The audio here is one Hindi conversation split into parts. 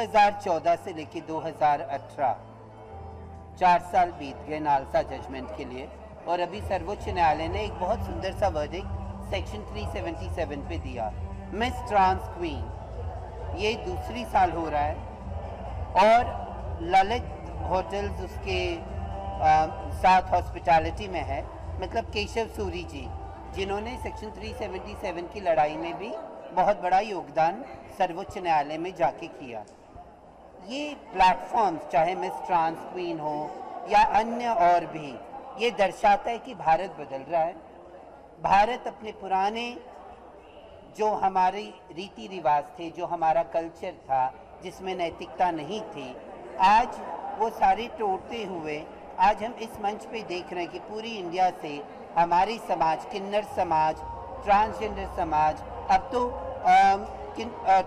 2014 से लेकर 2018 4 साल बीत गए नालसा जजमेंट के लिए, और अभी सर्वोच्च न्यायालय ने एक बहुत सुंदर सा वर्डिक्ट सेक्शन 377 पे दिया। मिस ट्रांस क्वीन ये दूसरी साल हो रहा है, और ललित होटल्स उसके साथ हॉस्पिटैलिटी में है, मतलब केशव सूरी जी जिन्होंने सेक्शन 377 की लड़ाई में भी बहुत बड़ा योगदान सर्वोच्च न्यायालय में जाके किया। ये प्लेटफॉर्म्स चाहे मिस ट्रांस क्वीन हो या अन्य और भी, ये दर्शाता है कि भारत बदल रहा है। भारत अपने पुराने जो हमारे रीति रिवाज थे, जो हमारा कल्चर था जिसमें नैतिकता नहीं थी, आज वो सारे तोड़ते हुए आज हम इस मंच पे देख रहे हैं कि पूरी इंडिया से हमारी समाज, किन्नर समाज, ट्रांसजेंडर समाज, अब तो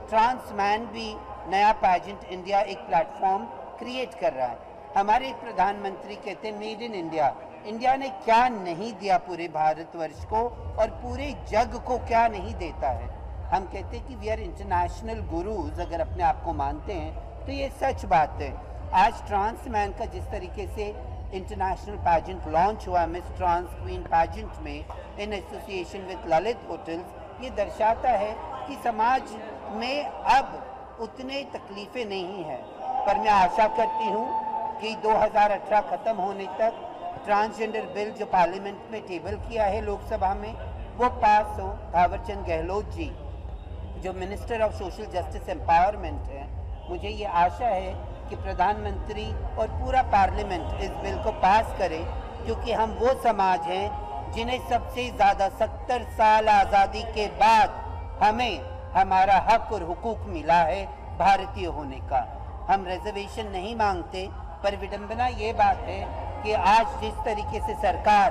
ट्रांस मैन भी नया पैजेंट इंडिया एक प्लेटफॉर्म क्रिएट कर रहा है। हमारे प्रधानमंत्री कहते हैं मेड इन इंडिया। इंडिया ने क्या नहीं दिया पूरे भारतवर्ष को और पूरे जग को क्या नहीं देता है। हम कहते हैं कि वी आर इंटरनेशनल गुरुज, अगर अपने आप को मानते हैं तो ये सच बात है। आज ट्रांस मैन का जिस तरीके से इंटरनेशनल पैजेंट लॉन्च हुआ मिस ट्रांस क्वीन पैजेंट में in association with Lalit hotels, ये दर्शाता है कि समाज में अब उतने तकलीफें नहीं हैं। पर मैं आशा करती हूँ कि 2018 ख़त्म होने तक ट्रांसजेंडर बिल जो पार्लियामेंट में टेबल किया है लोकसभा में, वो पास हो। थावरचंद गहलोत जी जो minister of social justice empowerment है, मुझे ये आशा है कि प्रधानमंत्री और पूरा पार्लियामेंट इस बिल को पास करे, क्योंकि हम वो समाज हैं जिन्हें सबसे ज़्यादा 70 साल आज़ादी के बाद हमें हमारा हक और हुकूक मिला है भारतीय होने का। हम रिजर्वेशन नहीं मांगते, पर विडंबना ये बात है कि आज जिस तरीके से सरकार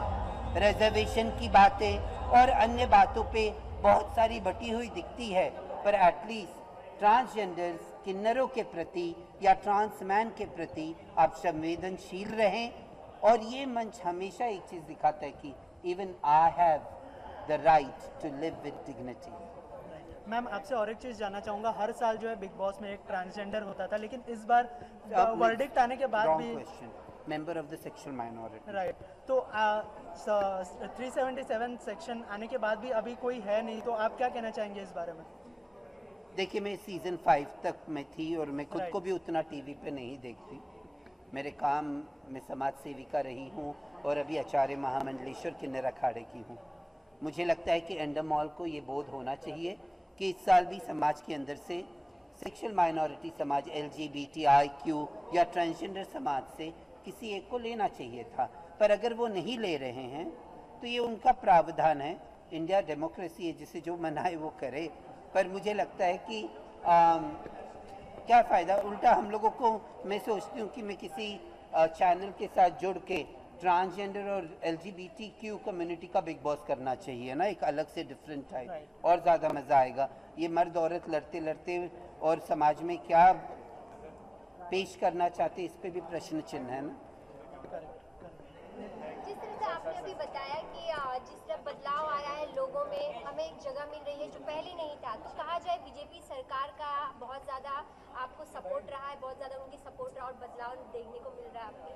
रिजर्वेशन की बातें और अन्य बातों पे बहुत सारी बटी हुई दिखती है, पर एटलीस्ट ट्रांसजेंडर्स, किन्नरों के प्रति या ट्रांसमैन के प्रति आप संवेदनशील रहें। और ये मंच हमेशा एक चीज़ दिखाता है कि even I have the right to live with dignity. Ma'am आपसे और एक चीज़ जानना चाहूँगा, हर साल जो है बिग बॉस में एक ट्रांसजेंडर होता था, लेकिन इस बार वर्डिक्ट आने के बाद भी member of the sexual minority, right, तो 377 सेक्शन आने के बाद भी अभी कोई है नहीं, तो आप क्या कहना चाहेंगे इस बारे में? देखिए, मैं सीज़न 5 तक मैं थी और मैं खुद को भी उतना टीवी पे नहीं देखती। मेरे काम में समाज सेविका रही हूँ और अभी आचार्य महामंडलेश्वर किन्नर अखाड़े की हूँ। मुझे लगता है कि एंडरमॉल को ये बोध होना चाहिए कि इस साल भी समाज के अंदर से सेक्सुअल माइनॉरिटी समाज, LGBTIQ या ट्रांसजेंडर समाज से किसी एक को लेना चाहिए था, पर अगर वो नहीं ले रहे हैं तो ये उनका प्रावधान है। इंडिया डेमोक्रेसी है, जिसे जो मना है वो करे। पर मुझे लगता है कि क्या फ़ायदा, उल्टा हम लोगों को, मैं सोचती हूँ कि मैं किसी चैनल के साथ जुड़ के ट्रांसजेंडर और LGBTQ कम्युनिटी का बिग बॉस करना चाहिए ना, एक अलग से डिफरेंट टाइप, और ज़्यादा मज़ा आएगा। ये मर्द औरत लड़ते लड़ते और समाज में क्या पेश करना चाहते, इस पे भी प्रश्न चिन्ह है ना। जिस तरह से आपने अभी बताया कि जिस तरह बदलाव आया है लोगों में, हमें एक जगह मिल रही है जो पहले नहीं था, तो कहा जाए बीजेपी सरकार का बहुत ज़्यादा आपको सपोर्ट रहा है, बहुत ज़्यादा उनकी सपोर्ट रहा और बदलाव देखने को मिल रहा है आपको?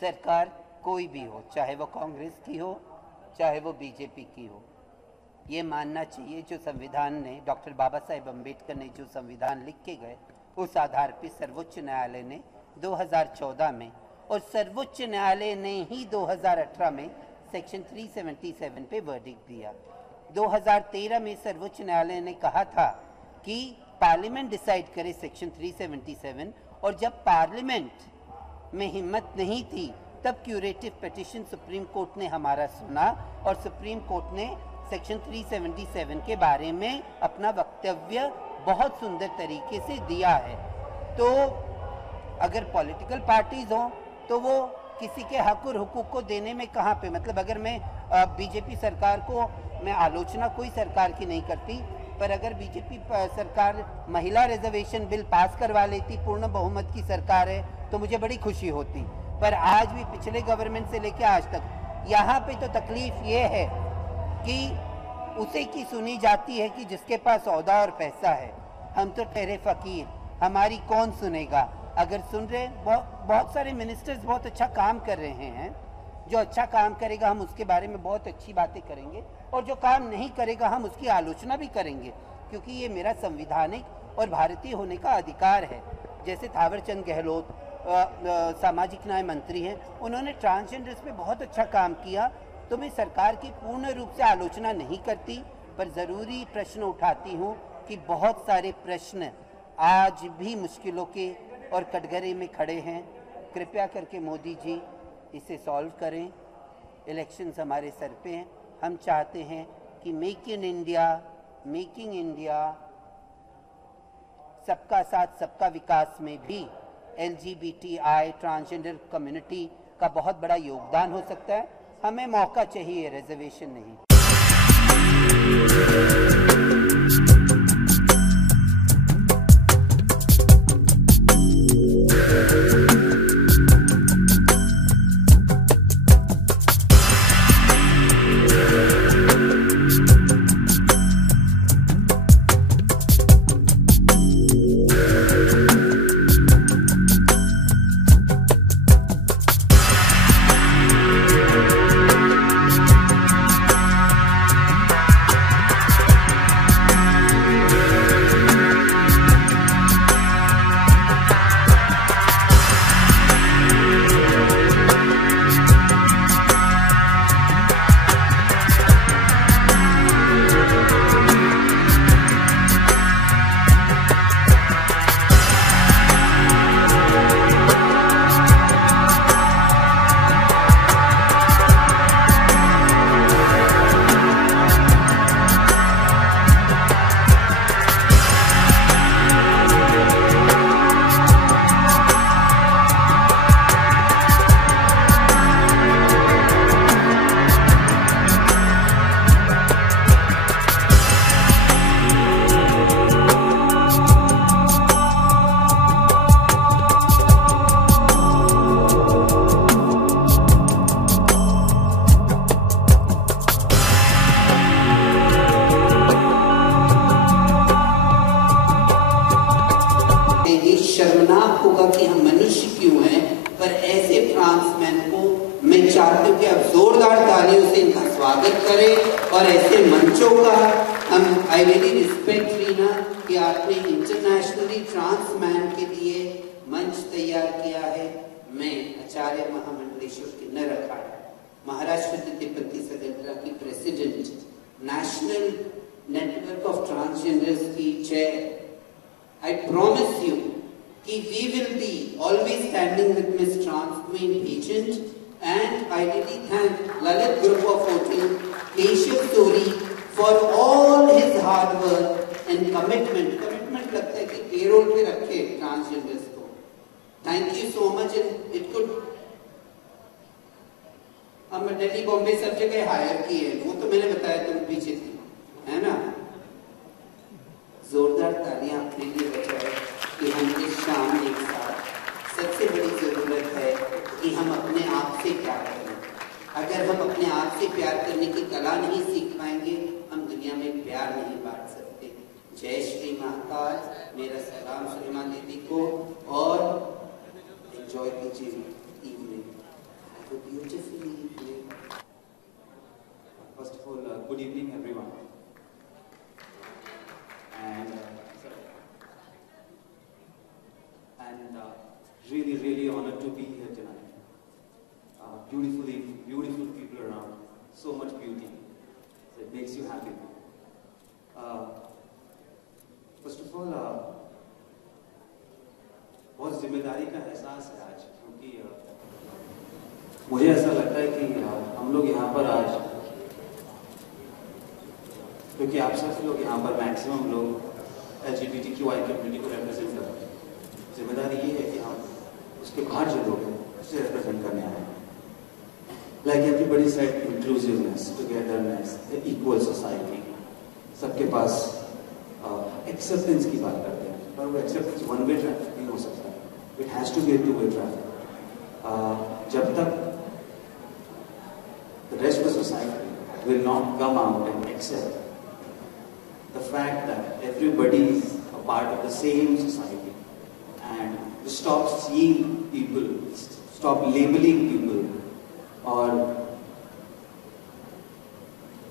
सरकार कोई भी हो, चाहे वो कांग्रेस की हो चाहे वो बीजेपी की हो, ये मानना चाहिए जो संविधान ने, डॉक्टर बाबा साहेब अम्बेडकर ने जो संविधान लिख के गए, उस आधार पर सर्वोच्च न्यायालय ने 2014 में और सर्वोच्च न्यायालय ने ही 2018 में सेक्शन 377 पे वर्डिक्ट दिया। 2013 में सर्वोच्च न्यायालय ने कहा था कि पार्लियामेंट डिसाइड करे सेक्शन 377, और जब पार्लियामेंट में हिम्मत नहीं थी तब क्यूरेटिव पिटीशन सुप्रीम कोर्ट ने हमारा सुना और सुप्रीम कोर्ट ने सेक्शन 377 के बारे में अपना वक्तव्य बहुत सुंदर तरीके से दिया है। तो अगर पॉलिटिकल पार्टीज हों तो वो किसी के हक और हुकूक को देने में कहाँ पे, मतलब अगर मैं बीजेपी सरकार को, मैं आलोचना कोई सरकार की नहीं करती, पर अगर बीजेपी सरकार महिला रिजर्वेशन बिल पास करवा लेती, पूर्ण बहुमत की सरकार है, तो मुझे बड़ी खुशी होती। पर आज भी पिछले गवर्नमेंट से लेकर आज तक यहाँ पे तो तकलीफ ये है कि उसे की सुनी जाती है कि जिसके पास औहदा और पैसा है। हम तो ठहरे फकीर, हमारी कौन सुनेगा। अगर सुन रहे बहुत सारे मिनिस्टर्स बहुत अच्छा काम कर रहे हैं, जो अच्छा काम करेगा हम उसके बारे में बहुत अच्छी बातें करेंगे, और जो काम नहीं करेगा हम उसकी आलोचना भी करेंगे, क्योंकि ये मेरा संविधानिक और भारतीय होने का अधिकार है। जैसे थावरचंद गहलोत सामाजिक न्याय मंत्री हैं, उन्होंने ट्रांसजेंडर्स पे बहुत अच्छा काम किया, तो मैं सरकार की पूर्ण रूप से आलोचना नहीं करती, पर ज़रूरी प्रश्न उठाती हूँ कि बहुत सारे प्रश्न आज भी मुश्किलों के और कटघरे में खड़े हैं। कृपया करके मोदी जी इसे सॉल्व करें। इलेक्शंस हमारे सर पे हैं, हम चाहते हैं कि मेकिंग इंडिया सबका साथ सबका विकास में भी LGBTI ट्रांसजेंडर कम्युनिटी का बहुत बड़ा योगदान हो सकता है। हमें मौका चाहिए, रिजर्वेशन नहीं। शर्मनाक होगा कि हम मनुष्य क्यों हैं, पर ऐसे फ्रांसमैन को मैं चाहती हूँ कि आप जोरदार तालियों से इनका स्वागत करें। और ऐसे मंचों का हम आई रियली रिस्पेक्ट रीना कि आपने इंटरनेशनली ट्रांसमैन के लिए मंच तैयार किया है। मैं आचार्य महामंडलेश्वर किन्नर अखाड़ा, महाराष्ट्र तिब्बती सदनता की president, national network of transgenders की चेयर, I promise you कि we will be always standing with Miss Trans Queen Pageant, and I really thank Lalit Group of 14, Keshav Sori for all his hard work and commitment लगता है कि payroll पे रखे transgenders को। Thank you so much, and it could हम दिल्ली बॉम्बे सब जगह हायर किए, वो तो मैंने बताया, तुम पीछे थी, है ना। जोरदार तालियां अपने लिए बजाए कि हम इस शाम एक साथ। सबसे बड़ी जरूरत है कि हम अपने आप से प्यार करें। अगर हम अपने आप से प्यार करने की कला नहीं सीख पाएंगे, हम दुनिया में प्यार नहीं बांट सकते। जय श्री महाकाल, मेरा सलाम सलीमा दीदी को, और एंजॉय कीजिए evening. Have a beautiful evening. First of all good evening everyone. And really honored to be here tonight. Beautiful people around, so much beauty. So it makes you happy. First of all, बहुत जिम्मेदारी का एहसास है आज, क्योंकि मुझे ऐसा लगता है कि हम लोग यहाँ पर आज, क्योंकि आप सब लोग यहाँ पर मैक्सिमम लोग LGBTQI कम्युनिटी को रिप्रेजेंट करते हैं। जिम्मेदारी ये है कि हम उसके बाहर जो लोग हैं उसे रिप्रेजेंट करने आए हैं। Like everybody said, inclusiveness, togetherness, equal society. सबके पास एक्सेप्टेंस की बात करते हैं, पर वो एक्सेप्टेंस वन वे ट्रैफिक नहीं हो सकता। It has to be a two way traffic. जब तक the rest of the society will not come out and accept the fact that everybody is a part of the same society, and to stop seeing people, stop labeling people,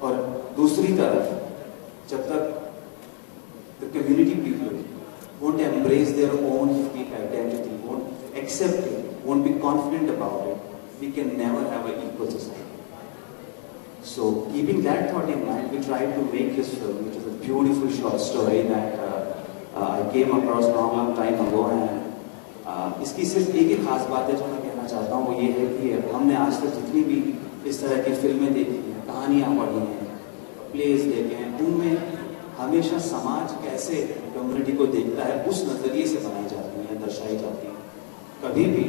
और दूसरी तरफ जब तक the community people won't embrace their own unique identity, won't accept it, won't be confident about it, we can never have an equal society. So keeping that thought in mind, we tried to make this film, which is a beautiful short story that I came across long time ago, and इसकी सिर्फ एक ही खास बात है जो मैं कहना चाहता हूँ, वो ये है कि हमने आज तक जितनी भी इस तरह की फिल्में देखी हैं, कहानियाँ पढ़ी हैं, प्लेस देखे हैं, उनमें हमेशा समाज कैसे कम्युनिटी को देखता है उस नजरिए से बनाई जाती है, दर्शाई जाती है। कभी भी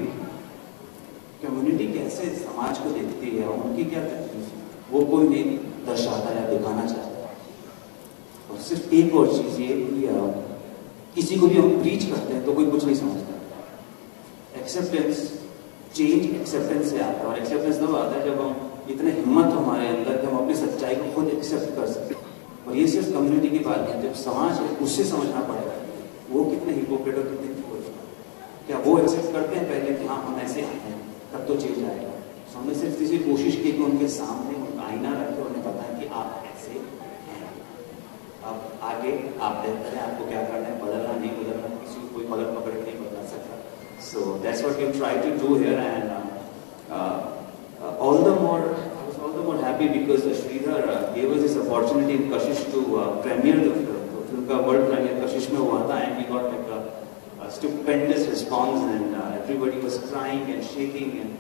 कम्युनिटी कैसे समाज को देखती है, उनकी क्या तकलीफ है, वो कोई नहीं दर्शाता या दिखाना चाहता। और सिर्फ एक और चीज ये कि किसी को भी हम प्रीच करते हैं तो कोई कुछ नहीं समझता। एक्सेप्टेंस, चेंज एक्सेप्टेंस से आता है, और एक्सेप्टेंस तब आता है जब हम इतने हिम्मत हमारे अंदर कि हम अपनी सच्चाई को खुद एक्सेप्ट कर सकते। और ये सिर्फ कम्युनिटी की बात है, जब समाज है उससे समझना पड़ेगा वो कितने हिपोक्रेट और कितने क्या वो एक्सेप्ट करते हैं पहले कि हाँ हम ऐसे हैं, तब तो चेंज आएगा। तो हमने सिर्फ इसी कोशिश की कि उनके सामने उनका आईना रखे, उन्हें बताएं कि आप ऐसे हैं, अब आगे आप देखते हैं आपको क्या करना है, बदलना नहीं बदलना, किसी को कोई पलक पकड़ के नहीं बदला सकता। So that's what we try to do here, and all the more happy because Sridhar gave us this opportunity in Kashish to premiere the film. The film का world premiere Kashish में हुआ था, and we got like a stupendous response, and everybody was crying and shaking, and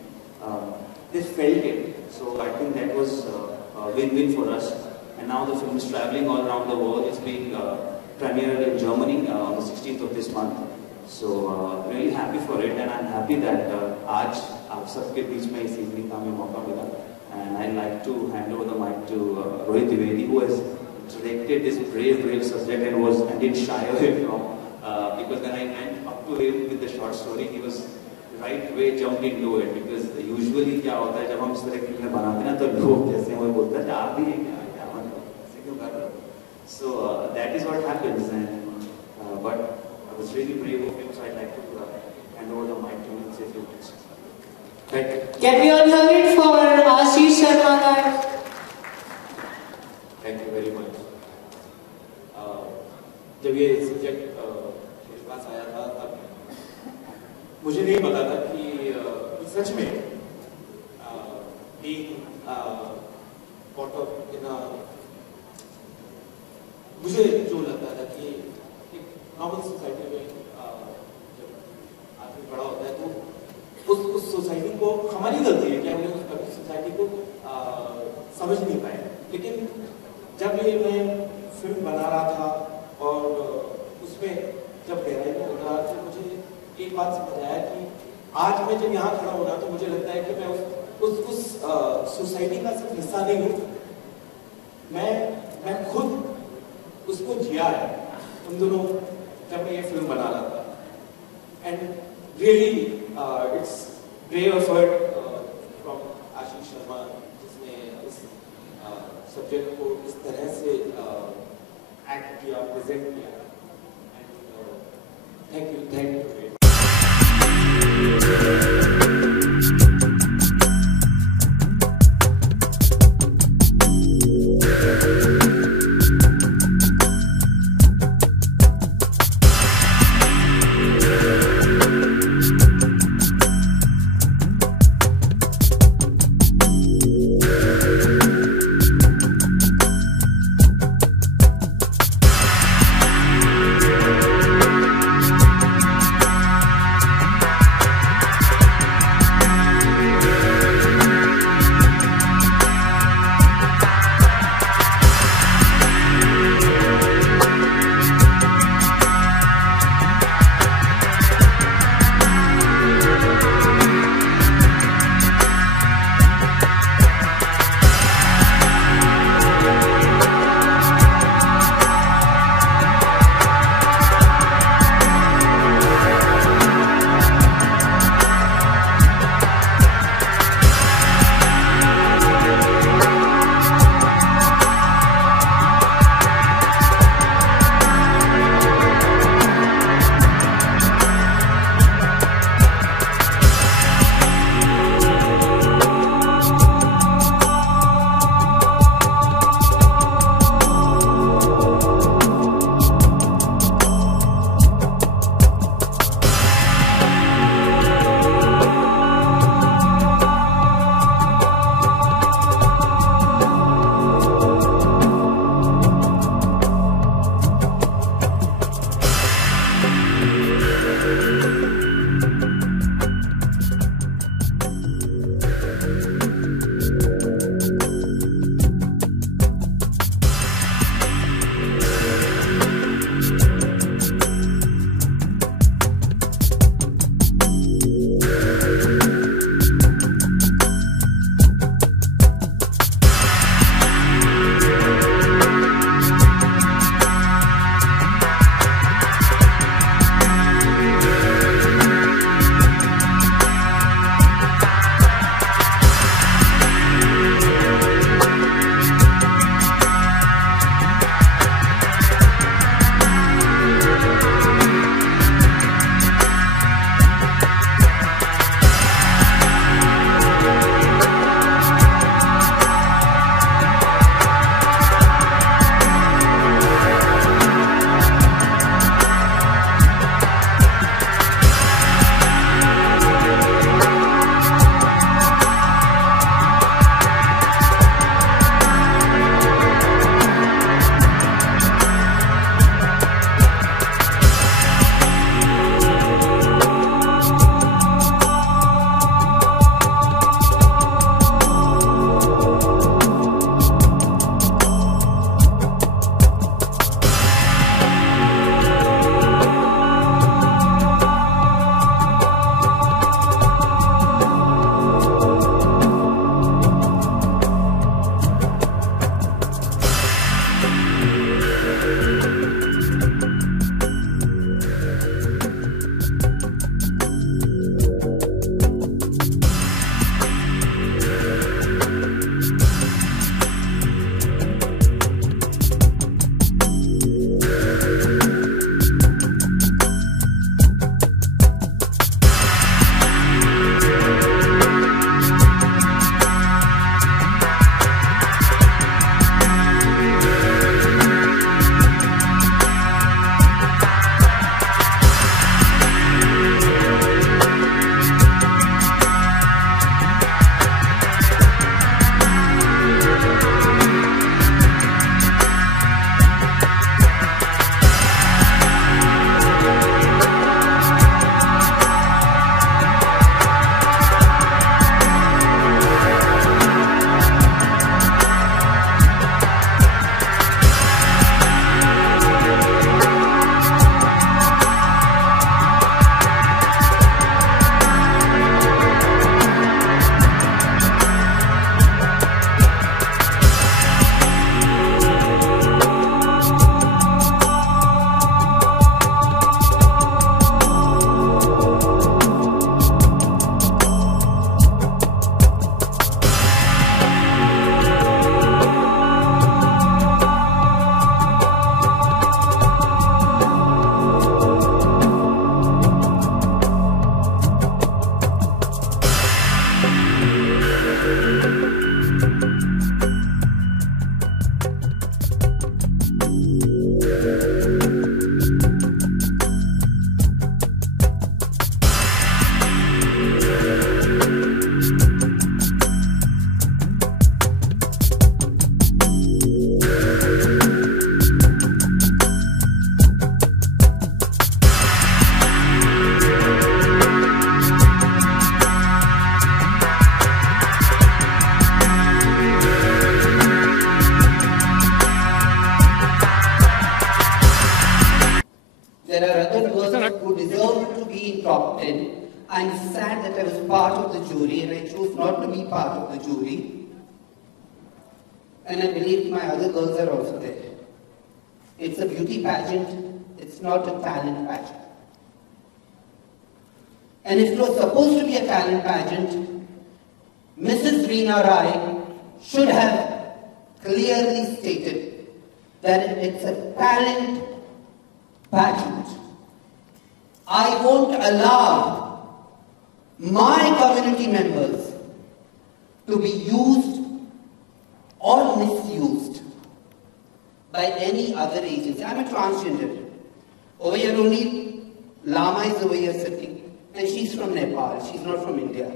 they felt it. So I think that was a win-win for us. And now the film is traveling all around the world. It's being premiered in Germany on the 16th of this month. So really happy for it, and I'm happy that आज आप सबके बीच में इस इवनिंग का हमें मौका मिला, and I'd like to hand over the mic to Rohit Dwivedi, who has directed this brave subject and didn't shy away from, because when I went up to him with the short story, he was right away jumped into it, because usually क्या होता है जब हम इस तरह की फिल्में बनाते हैं ना तो लोग जैसे हमें बोलते हैं आप भी क्या मतलब ऐसे क्यों कर रहे हो, so that is what happens, and but I was really brave of him, so I'd like to hand over the mic to him and say a few words. Thank you. Can we all hear it for Ashish Sharma guys? Thank you very much. जब ये सब्जेक्ट मेरे पास आया था तब मुझे नहीं पता था कि सच में मुझे जो लगता था कि नॉर्मल सोसाइटी में जब आदमी बड़ा होता है तो उस सोसाइटी को, हमारी गलती है कि हमने उस सोसाइटी को समझ नहीं पाए। लेकिन जब ये मैं फिल्म बना रहा था और उसमें जब गहराई में उतरा तो मुझे एक बात समझ आया कि आज मैं जब यहाँ खड़ा होना तो मुझे लगता है कि मैं उस सोसाइटी का सिर्फ हिस्सा नहीं हूँ, मैं खुद उसको जिया है उन दोनों जब मैं ये फिल्म बना रहा था। And really it's brave effort from Ashish Sharma, जिसने इस सब्जेक्ट को इस तरह से एक्ट किया, प्रेजेंट किया। And thank you. top 10. I'm sad that I was part of the jury and I chose not to be part of the jury. And I believe my other girls are also there. It's a beauty pageant, it's not a talent pageant. And if it was supposed to be a talent pageant, Mrs. Reena Rai should have clearly stated that it's a talent pageant. I won't allow my community members to be used or misused by any other agency. I'm a transgender. Over here only Lama is over here sitting, and she's from Nepal. She's not from India.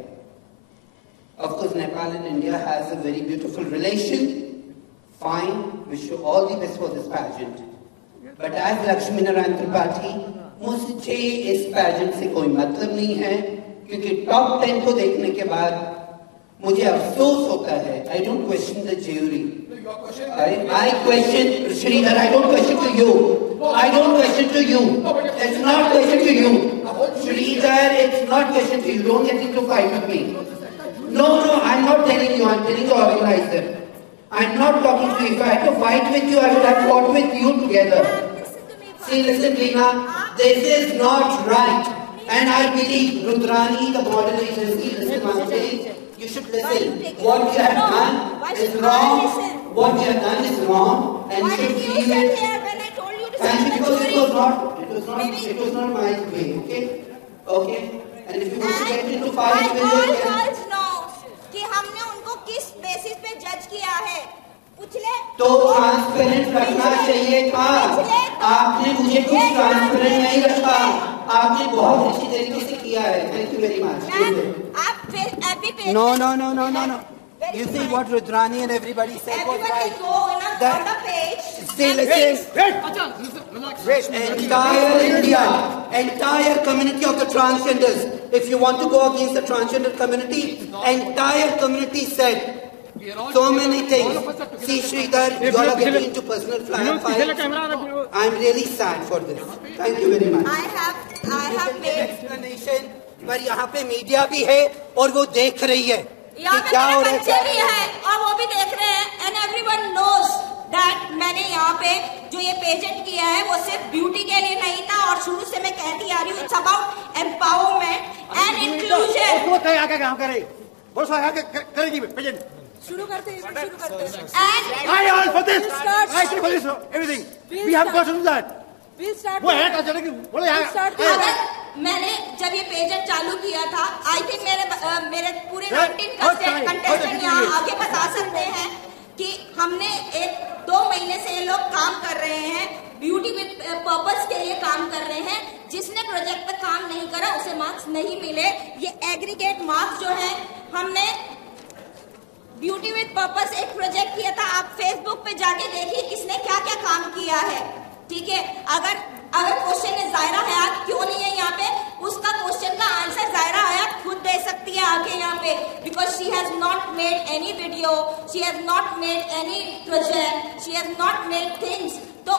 Of course, Nepal and India has a very beautiful relation. Fine, wish you all the best for this pageant. But as Lakshmi Narayan Tripathi, मुझे इस pageant से कोई मतलब नहीं है, क्योंकि top 10 को देखने के बाद मुझे अफसोस होता है. I don't question the jury. I question, Sridhar, I don't question to you. I don't question to you. It's not question to you. Sridhar, it's not question to you. Don't get into fight with me. No, I'm not telling you. I'm telling the organizer. I'm not talking to you. If I had to fight with you, I would have fought with you together. See, listen, Reena, this is not right. And I believe Rudrani, the model agency, listen one thing. You should listen. What you have done is wrong. What you have done is wrong, and you should feel it. And because it was not my way. Okay. And if you want to get into fight with all girls know कि हमने उनको किस बेसिस पे जज किया है. तो ट्रांसपेरेंट रखना चाहिए था. आपने मुझे कुछ ट्रांसपेरेंट नहीं रखा. आपने बहुत अच्छी तरीके से किया है. Thank you very much. No. You see what Rudrani and everybody said was right. On the page. See, listen. Entire community of the transgenders. If you want to go against the transgender community, entire community said so many things. See, Sridhar, you are getting into personal fights. I'm really sad for this. Thank you very much. I have made explanation. पर यहाँ पे मीडिया भी है और वो देख रही है. यहाँ पे मेरे बच्चे भी हैं और वो भी देख रहे हैं. And everyone knows that मैंने यहाँ पे जो ये पेजेंट किया है वो सिर्फ ब्यूटी के लिए नहीं था और शुरू से मैं कहती आ रही हूँ. It's about empowerment and inclusion. वो कहीं आके काम करे. वो सब आके करेगी पेजेंट. शुरू करते हैं. And I all for this. I for this everything. We have got to do that. वो है का चलेगी. बोले यहाँ. मैंने जब ये पेजेंट चालू किया था, आई थिंक मेरे पूरे 19 कंटेस्टेंट यहाँ आगे बता सकते हैं कि हमने 1-2 महीने से ये लोग काम कर रहे हैं, ब्यूटी विद पर्पस के लिए काम कर रहे हैं. जिसने प्रोजेक्ट पे काम नहीं करा उसे मार्क्स नहीं मिले. ये एग्रीगेट मार्क्स जो है, हमने ब्यूटी विद पर्पस एक प्रोजेक्ट किया था. आप फेसबुक पे जाके देखिए किसने क्या क्या काम किया है. ठीक है, अगर क्वेश्चन है जायरा हयात क्यों नहीं है यहाँ पे, उसका क्वेश्चन का आंसर जायरा हयात खुद दे सकती है आके यहाँ पे. Because she has not made any video, she has not made any project, she has not made things. तो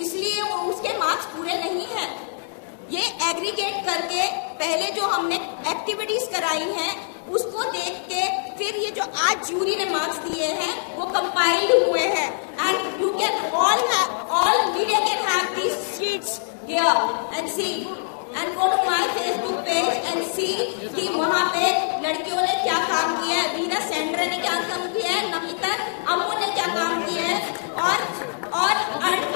इसलिए उसके मार्क्स पूरे नहीं है. ये एग्रीगेट करके पहले जो हमने एक्टिविटीज कराई हैं उसको देख के फिर ये जो आज जूरी ने मार्क्स दिए हैं वो कंपाइल्ड हुए हैं. And you can all media can have these sheets here and see and go to my Facebook page and see कि वहाँ पे लड़कियों ने क्या काम किया है. वीना सेंड्रा ने क्या काम किया है, नमिता अम्मू ने क्या काम किया है, और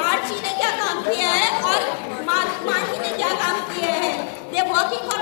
आर्ची ने क्या काम किया है, और माही ने क्या काम किया है. They working for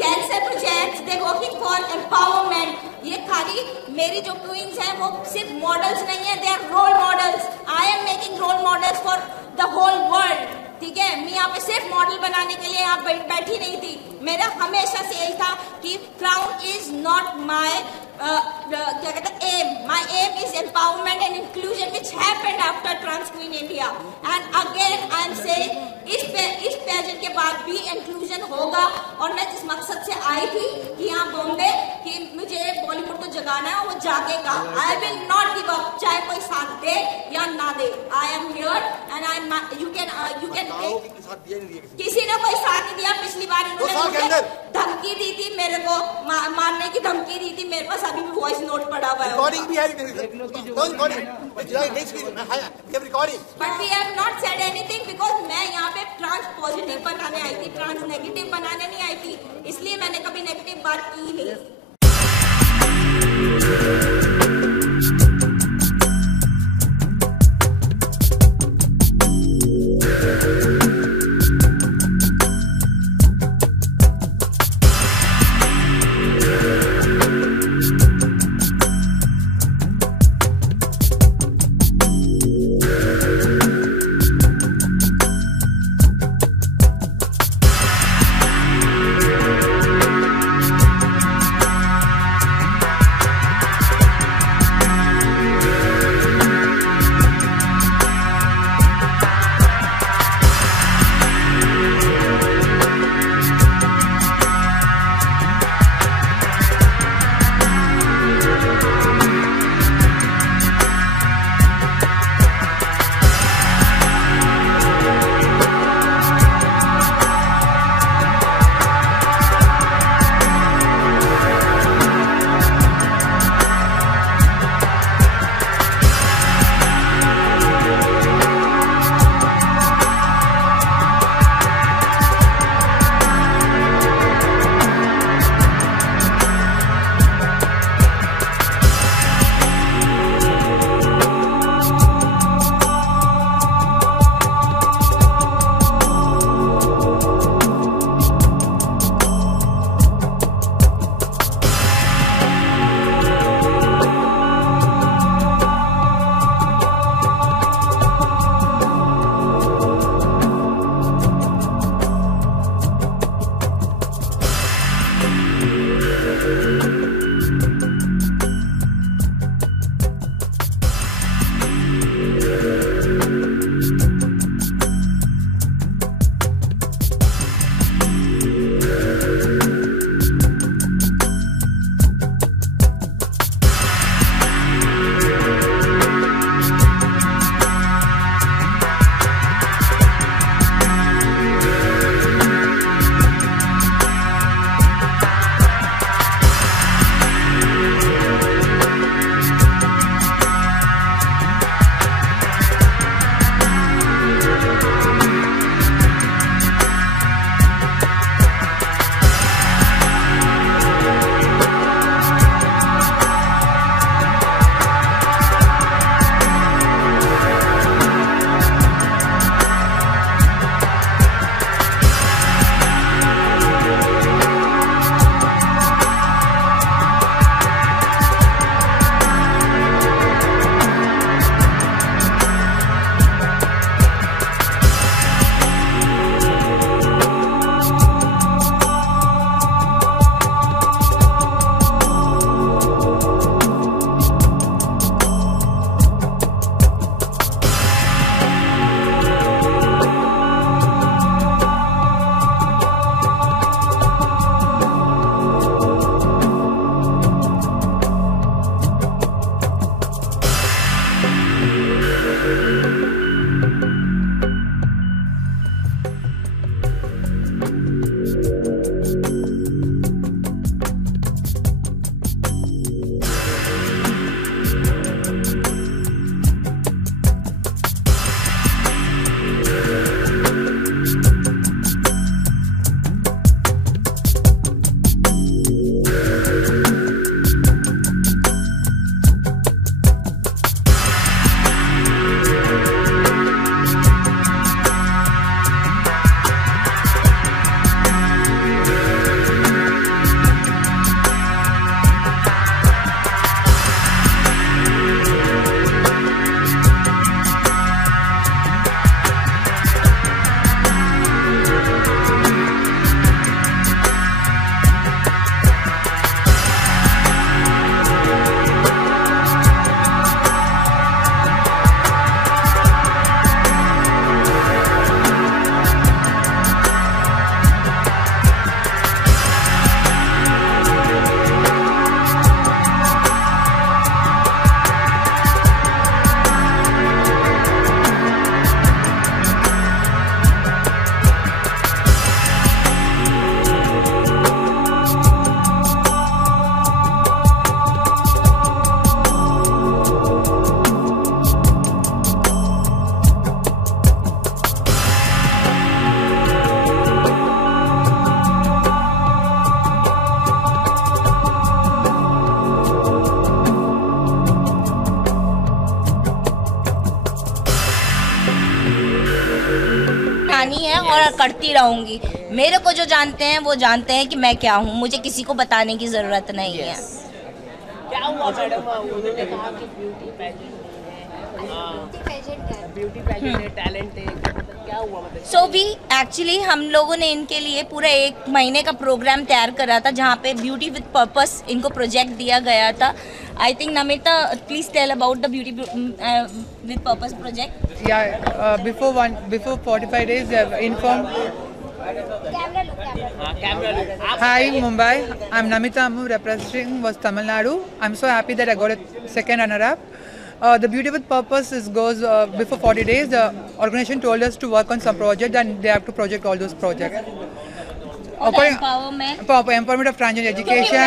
cancer projects, they working for empowerment. ये खाली मेरी जो क्वींस हैं वो सिर्फ मॉडल्स नहीं है, they are role models. I am making role models for the whole world. ठीक है, मैं यहाँ पे सिर्फ मॉडल बनाने के लिए यहाँ बैठी नहीं थी. मेरा हमेशा से यही था कि क्राउन इज नॉट माय क्या कहते हैं M. My M is empowerment and inclusion which happened after Trans Queen India. And again I am saying इस पेजेंट के बाद भी इंक्लूजन होगा. और मैं जिस मकसद से आई थी कि यहाँ बॉम्बे कि मुझे बॉलीवुड को जगाना है, वो जागेगा. I will not give up, चाहे कोई साथ दे या ना दे. I am here you can किसी ने कोई साथ नहीं दिया। पिछली बार इन्होंने धमकी दी थी, मेरे को मारने की धमकी दी थी। मेरे पास अभी भी वॉइस नोट पड़ा हुआ है। रिकॉर्डिंग भी है, but we have not said anything because मैं यहाँ पे ट्रांस पॉजिटिव बनाने आई थी, ट्रांस नेगेटिव बनाने नहीं आई थी, इसलिए मैंने कभी नेगेटिव बात की नहीं। कहानी है और करती रहूंगी। मेरे को जो जानते हैं वो जानते हैं कि मैं क्या हूँ, मुझे किसी को बताने की जरूरत नहीं है। क्या हुआ मैडम, उन्होंने कहा कि ब्यूटी पेजेंट है, टैलेंट है, क्या हुआ मतलब? सो वी एक्चुअली हम लोगों ने इनके लिए पूरा 1 महीने का प्रोग्राम तैयार करा था, जहाँ पे ब्यूटी विद पर्पस इनको प्रोजेक्ट दिया गया था। I think Namita, please tell about the beauty with purpose project. Before 45 days they have informed. Hi Mumbai, I'm Namita Ammu representing was Tamil Nadu. I'm so happy that I got a second runner-up. The Beauty with Purpose goes before 40 days. The organization told us to work on some project and they have to project all those projects. Empowerment of transgender education.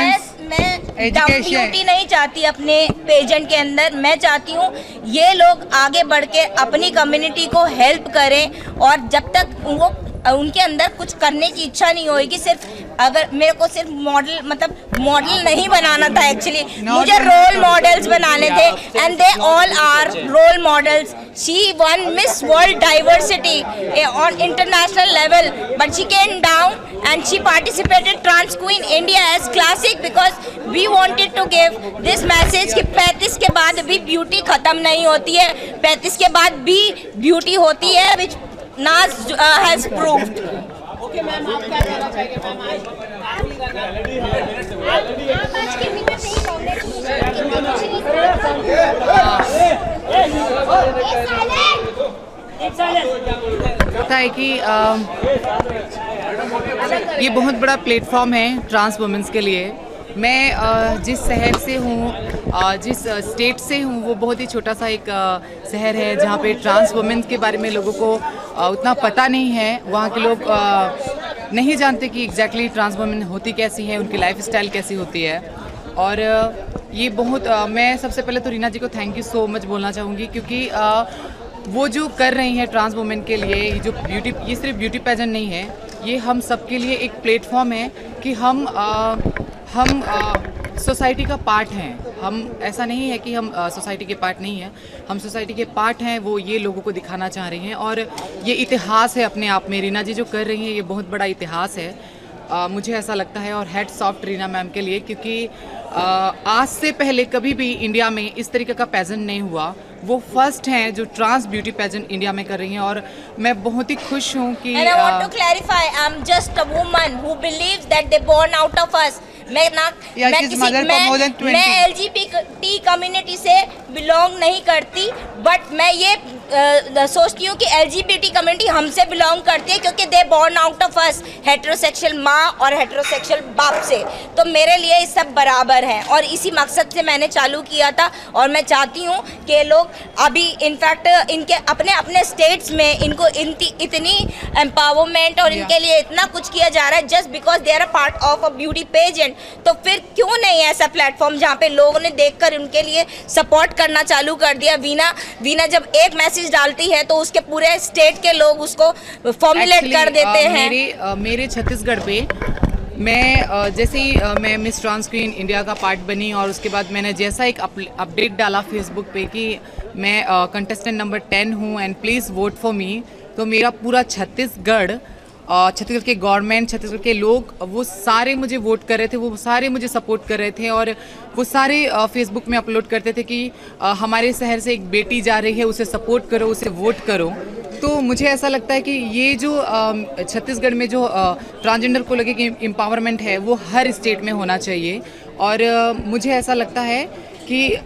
मैं ब्यूटी नहीं चाहती अपने पेजेंट के अंदर, मैं चाहती हूँ ये लोग आगे बढ़ के अपनी कम्युनिटी को हेल्प करें। और जब तक वो उनके अंदर कुछ करने की इच्छा नहीं होगी, सिर्फ अगर मेरे को सिर्फ मॉडल नहीं बनाना था, एक्चुअली मुझे रोल मॉडल्स बनाने थे, and they all are role models. She won Miss World Diversity on international level, but she came down and she participated Trans Queen India as classic because we wanted to give this message कि 35 के बाद भी ब्यूटी खत्म नहीं होती है, 35 के बाद भी ब्यूटी होती है, which Naz has proved. Okay ma'am, आप क्या कहना चाहेंगे मैम? आज के मीटिंग में था कि ये बहुत बड़ा प्लेटफॉर्म है ट्रांस वुमेन्स के लिए। मैं जिस शहर से हूँ, जिस स्टेट से हूँ, वो बहुत ही छोटा सा एक शहर है जहाँ पे ट्रांस वुमेन्स के बारे में लोगों को उतना पता नहीं है। वहाँ के लोग नहीं जानते कि एग्जैक्टली ट्रांस वुमेन होती कैसी है, उनकी लाइफ स्टाइल कैसी होती है। और ये बहुत मैं सबसे पहले तो रीना जी को थैंक यू सो मच बोलना चाहूँगी, क्योंकि वो जो कर रही हैं ट्रांस वुमेन के लिए, ये सिर्फ ब्यूटी पेजेंट नहीं है, ये हम सबके लिए एक प्लेटफॉर्म है कि हम सोसाइटी का पार्ट हैं। हम ऐसा नहीं है कि हम सोसाइटी के पार्ट नहीं हैं, हम सोसाइटी के पार्ट हैं। वो ये लोगों को दिखाना चाह रही हैं और ये इतिहास है अपने आप में। रीना जी जो कर रही हैं ये बहुत बड़ा इतिहास है, मुझे ऐसा लगता है। और हेड सॉफ्ट रीना मैम के लिए, क्योंकि आज से पहले कभी भी इंडिया में इस तरीके का पेजेंट नहीं हुआ। वो फर्स्ट हैं जो ट्रांस ब्यूटी पेजेंट इंडिया में कर रही हैं और मैं बहुत ही खुश हूँ कि And I want to clarify, I'm just a woman who believes that they born out of us. मैं LGBT कम्युनिटी से बिलोंग नहीं करती, बट मैं ये सोचती हूँ कि LGBT कम्युनिटी हमसे बिलोंग करती है, क्योंकि they born out of us, heterosexual माँ और हेटेरोसेक्सुअल बाप से। तो मेरे लिए ये सब बराबर हैं और इसी मकसद से मैंने चालू किया था। और मैं चाहती हूँ कि लोग अभी इनफैक्ट इनके अपने अपने स्टेट्स में इनको इतनी एम्पावरमेंट और इनके लिए इतना कुछ किया जा रहा है just because they are a part of a beauty pageant. तो फिर क्यों नहीं ऐसा प्लेटफॉर्म जहाँ पे लोगों ने देखकर उनके लिए सपोर्ट करना चालू कर दिया। वीना जब एक मैसेज डालती है तो उसके पूरे स्टेट के लोग उसको फॉर्मुलेट कर देते हैं। मेरे छत्तीसगढ़ पे मैं जैसे ही मैं मिस ट्रांस क्वीन इंडिया का पार्ट बनी और उसके बाद मैंने जैसा एक अपडेट डाला फेसबुक पे कि मैं कंटेस्टेंट नंबर 10 हूँ and please vote for me, तो मेरा पूरा छत्तीसगढ़ के गवर्नमेंट, छत्तीसगढ़ के लोग, वो सारे मुझे वोट कर रहे थे, वो सारे मुझे सपोर्ट कर रहे थे और वो सारे फेसबुक में अपलोड करते थे कि हमारे शहर से एक बेटी जा रही है, उसे सपोर्ट करो, उसे वोट करो। तो मुझे ऐसा लगता है कि ये जो छत्तीसगढ़ में जो ट्रांसजेंडर को लगे कि एम्पावरमेंट है वो हर स्टेट में होना चाहिए। और मुझे ऐसा लगता है कि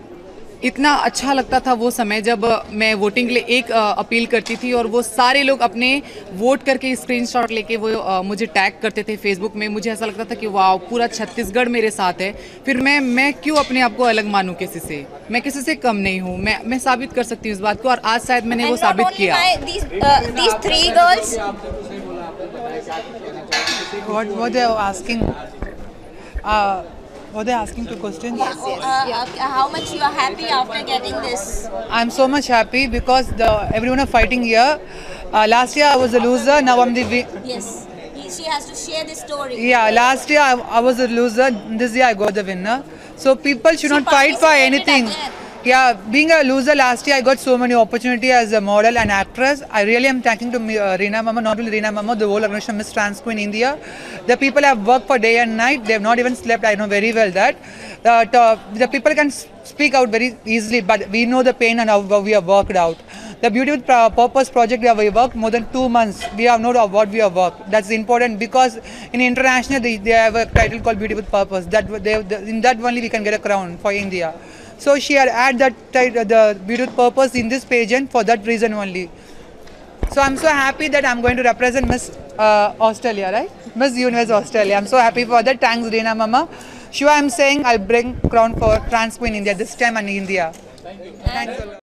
इतना अच्छा लगता था वो समय जब मैं वोटिंग के लिए एक अपील करती थी और वो सारे लोग अपने वोट करके स्क्रीनशॉट लेके वो मुझे टैग करते थे फेसबुक में। मुझे ऐसा लगता था कि वाह, पूरा छत्तीसगढ़ मेरे साथ है, फिर मैं क्यों अपने आप को अलग मानूं किसी से। मैं किसी से कम नहीं हूँ, मैं साबित कर सकती हूँ इस बात को और आज शायद मैंने वो साबित किया। These three girls. What they are asking? Were they asking two questions? How much you are happy after getting this? I'm so much happy because everyone are fighting here. Last year I was a loser, now I'm the winner. Yes, she has to share this story. Yeah, last year I was a loser, this year I got the winner. So people should not fight for anything. Yeah, being a loser last year, I got so many opportunities as a model and actress. I really am thanking to Reena Mama, not only Reena Mama, the whole organization Miss Trans Queen India. The people have worked for day and night. They have not even slept. I know very well that. The people can speak out very easily, but we know the pain and how we have worked out. The Beauty with Purpose project, we have worked more than 2 months. We have known what we have worked. That's important because in international, they have a title called Beauty with Purpose. In that only we can get a crown for India. So she had added that the Beauty with Purpose in this pageant for that reason only. So I'm so happy that I'm going to represent Miss Australia, right? Miss Universe Australia. I'm so happy for that. Thanks, Reena Mama. Sure, I'm saying I'll bring crown for Trans Queen India this time and India. Thank you. Thanks a lot.